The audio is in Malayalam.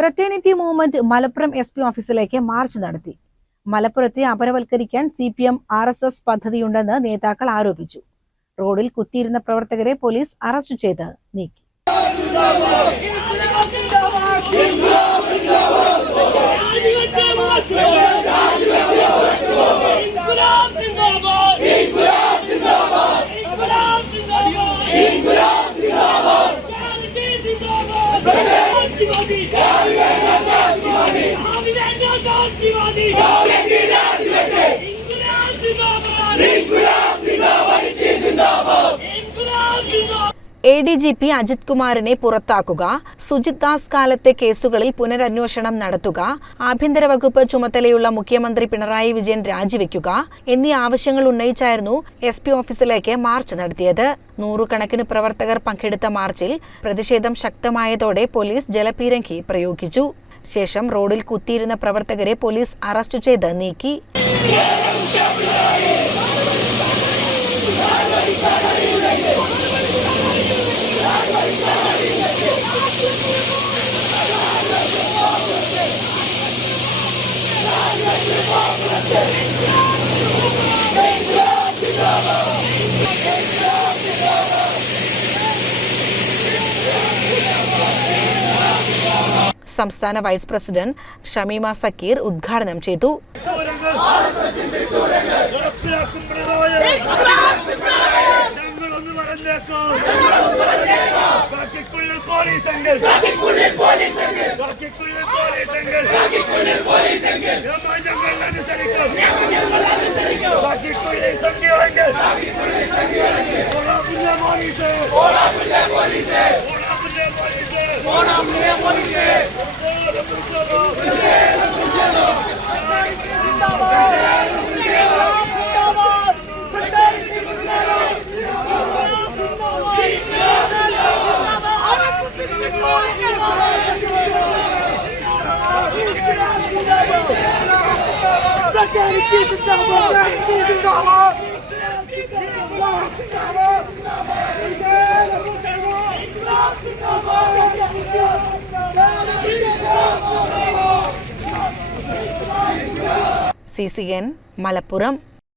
ഫ്രറ്റേണിറ്റി മൂവ്മെന്റ് മലപ്പുറം SP ഓഫീസിലേക്ക് മാർച്ച് നടത്തി. മലപ്പുറത്തെ അപരവൽക്കരിക്കാൻ CPM RSS പദ്ധതിയുണ്ടെന്ന് നേതാക്കൾ ആരോപിച്ചു. റോഡിൽ കുത്തിയിരുന്ന പ്രവർത്തകരെ പോലീസ് അറസ്റ്റ് ചെയ്ത് നീക്കി. ADGP അജിത് കുമാറിനെ പുറത്താക്കുക, സുജിത് ദാസ് കാലത്തെ കേസുകളിൽ പുനരന്വേഷണം നടത്തുക, ആഭ്യന്തര വകുപ്പ് ചുമതലയുള്ള മുഖ്യമന്ത്രി പിണറായി വിജയൻ രാജിവെക്കുക എന്നീ ആവശ്യങ്ങൾ ഉന്നയിച്ചായിരുന്നു SP ഓഫീസിലേക്ക് മാർച്ച് നടത്തിയത്. നൂറുകണക്കിന് പ്രവർത്തകർ പങ്കെടുത്ത മാർച്ചിൽ പ്രതിഷേധം ശക്തമായതോടെ പോലീസ് ജലപീരങ്കി പ്രയോഗിച്ചു. ശേഷം റോഡിൽ കുത്തിയിരുന്ന പ്രവർത്തകരെ പോലീസ് അറസ്റ്റ് ചെയ്ത് നീക്കി. സംസ്ഥാന വൈസ് പ്രസിഡന്റ് ഷമീമ സക്കീർ ഉദ്ഘാടനം ചെയ്തു. CCN മലപ്പുറം.